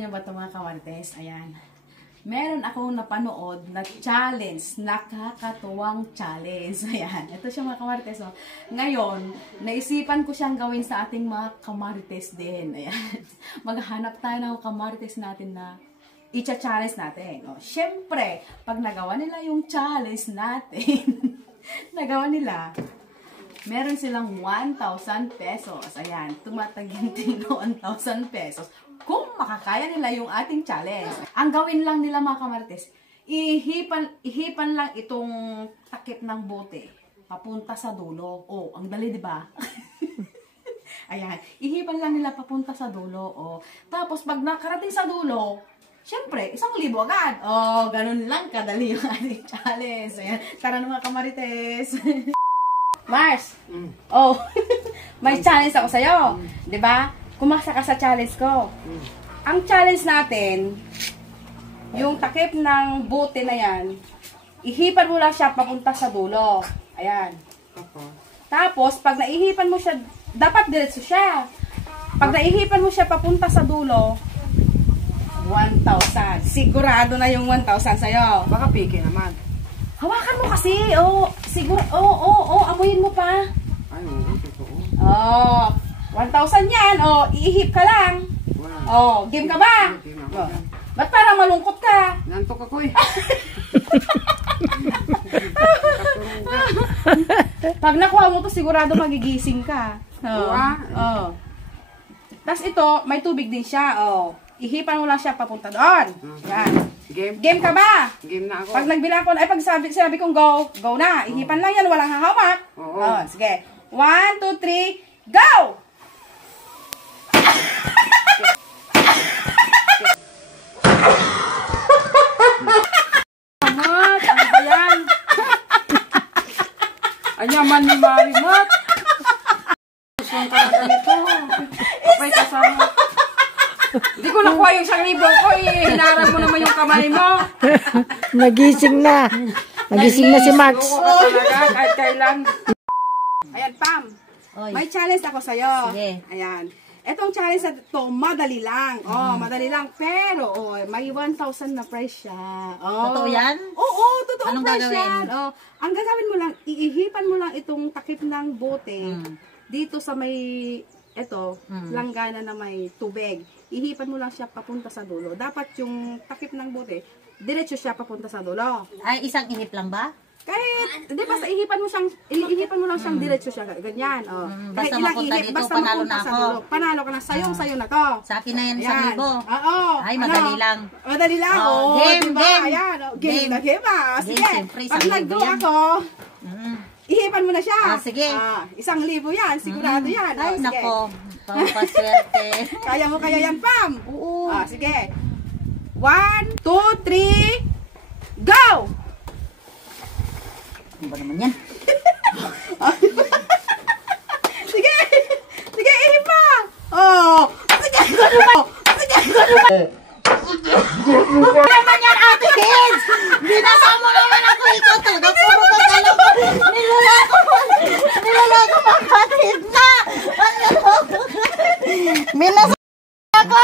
Nakikita niyo ba ito mga kamarites? Ayan. Meron akong napanood na challenge, nakakatuwang challenge. Ayan, ito siya mga kamarites. Oh. Ngayon, naisipan ko siyang gawin sa ating mga kamarites din. Ayan, maghanap tayo ng kamarites natin na i-challenge natin. Oh. Siyempre, pag nagawa nila yung challenge natin, nagawa nila, meron silang 1,000 pesos. Ayan, tumataginting na 1,000 pesos. Kung makakaya nila yung ating challenge. Ang gawin lang nila mga kamarites, ihipan lang itong takip ng bote papunta sa dulo. Oh, ang dali, di ba? Ayan, ihipan lang nila papunta sa dulo. Oh. Tapos pag nakarating sa dulo, syempre, 1,000 agad. Oh, ganun lang kadali yung ating challenge. Ayan, tara na mga kamarites. Mars, oh, may challenge ako sa'yo. Di ba? Kumasa ka sa challenge ko. Ang challenge natin, yung takip ng bote na yan, ihipan mo lang siya papunta sa dulo. Ayan. Tapos, pag naihipan mo siya, dapat diretso siya. Pag naihipan mo siya papunta sa dulo, 1,000. Sigurado na yung 1,000 sa'yo. Baka piki naman. Hawakan mo kasi. Oh, siguro. Oh, amuyin mo pa. Ay, oo, totoo. Oh, 1,000 yan. Oh, iihip ka lang. Oh, game ka ba? Game ako. Ba't parang malungkot ka? Nantok ako eh. Pag nakuha mo to, sigurado magigising ka. Oh. Tapos ito, may tubig din siya. Oh. Ihipan mo lang siya papunta doon. Yan. Game ka ba? Game na ako. Pag nagbilang ko, ay pag sabi kong go, go na. Ihipan lang yan, walang hahawak. Oh, sige. 1, 2, 3, go! Mat, ano ba yan? Anyaman ni Marimat. Gusto ka na ganito. Kapay kasama. Hindi ko nakuha yung 1,000 ko eh. Hinaran mo naman yung kamay mo. Nagising na. Nagising na si Max. Loko ka talaga kahit kailan. Ayan, Pam. May challenge ako sa'yo. Sige. Ayan. Etong challenge na ito, madali lang. Oh, madali lang. Pero, oh, may 1,000 na price siya. Oh. Totoo yan? Oo, totoo Anong price gagawin? yan. Oh, ang gagawin mo lang, iihipan mo lang itong takip ng bote dito sa may, eto, langgana na may tubig. Ihipan mo lang siya papunta sa dulo. Dapat yung takip ng bote, diretso siya papunta sa dulo. Ay, isang ihip lang ba? Kahit, di basta ihipan mo lang siyang diretso siya, ganyan, oh. Kahit Basta ilang mapunta ihip, dito, basta panalo mapunta na sa ako. dulo. Panalo ka na, sayo na to. Sa akin na yan, Ayan. 1,000. Oo. Ay, madali lang. Madali lang, Oh, oh. game, Diba? game. Ayan, oh. Game na game, ah. Game, Sige, siyempre, pag 1,000 nag-go yan. ako, ihipan mo na siya. Sige. 1,000 yan, sigurado yan. Ay, Oh, sige. nako. Pampaswerte. Kaya mo kaya yan, Pam. Oo. Sige. 1, 2, 3, go! Ano ba naman yan? Sige! Sige, ihip pa! Oh! Sige, gano'n! Sige, gano'n! Naman yan, Ate Kids! Binasa mo naman ako ito. Talaga puro ka alam ko. Niloloko pa kapatid na! Binasa ako!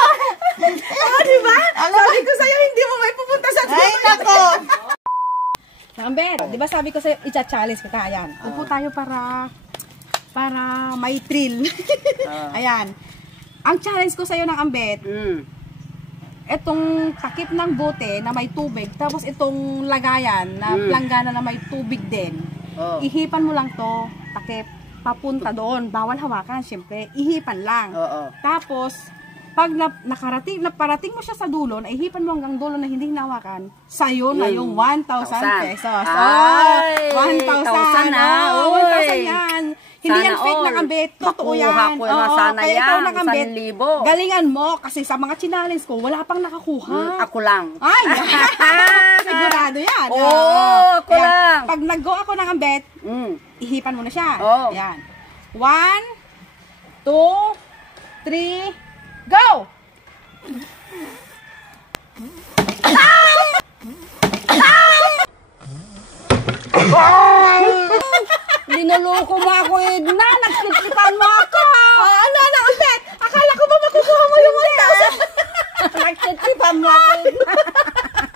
Diba? Sabi ko sa'yo, hindi mo may pupunta sa Ay, nako! Amber, di ba sabi ko sa'yo, i-challenge kita. Ayan. Upo tayo para may thrill. Ayan. Ang challenge ko sa'yo ng Ambet, etong takip ng bote na may tubig, tapos itong lagayan na planggana na may tubig din. Ihipan mo lang to, takip, papunta doon. Bawal hawakan, syempre. Ihipan lang. Tapos, pag naparating mo siya sa dulo, naihipan mo hanggang dulo na hindi hinawakan, sa'yo na yung 1,000 pesos. Ay, 1,000 na. Oh, 1,000 yan. Hindi yan fake na Ambet. Totoo yan. Nakuha ko na sana kaya yan. ikaw na Ambet, 1,000. galingan mo kasi sa mga challenge ko, wala pang nakakuha. Ako lang. Ay! Sigurado yan. Oo, ako Ayan. lang. Pag nag-go ako ng Ambet, ihipan mo na siya. Oo. Ayan. 1, 2, 3, go! Linuloko mo ako, Edna. Nagsiksipan mo ako.